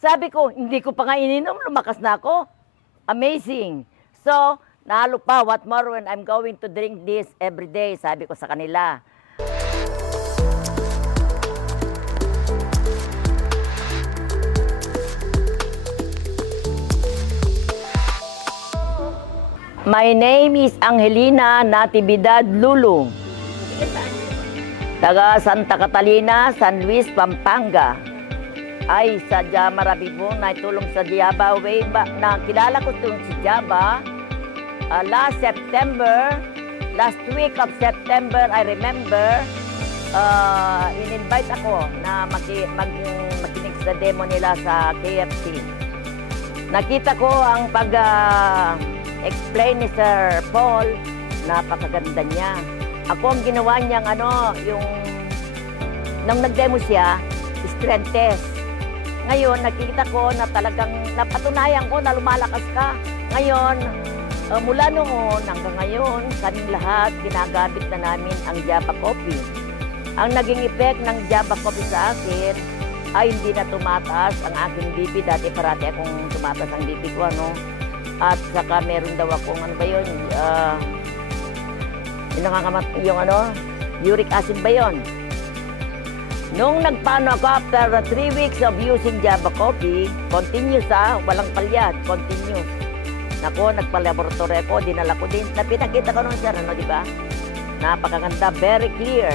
Sabi ko, hindi ko pa nga ininom, lumakas na ako. Amazing. So, nalo pa, what more when I'm going to drink this every day, sabi ko sa kanila. My name is Angelina Natividad Lulu. Taga Santa Catalina, San Luis, Pampanga. Ay, sa Jama Rabibong, naitulong sa Jaba way back. Nakilala ko itong si Jaba last week of September, I remember, in-invite ako na makinig sa demo nila sa KFC. Nakita ko ang pag-explain ni Sir Paul, napakaganda niya. Ako ang ginawa niyang nang nag-demo siya, strength test. Ngayon, nakikita ko na talagang napatunayan ko na lumalakas ka. Ngayon, mula noon hanggang ngayon, kaming lahat, ginagamit na namin ang Jaba Coffee. Ang naging effect ng Jaba Coffee sa akin ay hindi na tumataas ang aking BP. Dati parati akong tumataas ang BP ko, At saka meron daw akong, uric acid ba yun? Nung nagpaano ako after 3 weeks of using Jaba Coffee, continuous walang palyat, continuous. Nako, nagpa-laboratory ako, dinala ko din. Napinakita ko nun, sir, di ba? Napakaganda, very clear.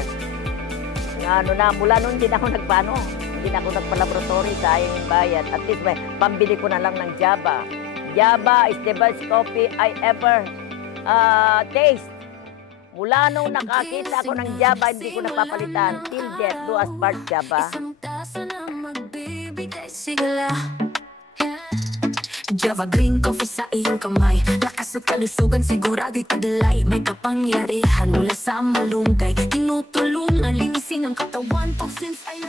Mula nun din ako nagpaano. Hindi na ako nagpa-laboratory, sayang yung bayad. At least, pambili ko na lang ng Jaba. Jaba is the best coffee I ever taste. Mula nung nakakita ako ng Jaba, hindi ko napapalitan. Till death, do as part Jaba. Java green coffee sa iyong kamay. Lakas at kalusugan, sigurado itadalay. May kapangyarihan mula sa malunggay. Tinutulungan, linisin ang katawan, toxins ay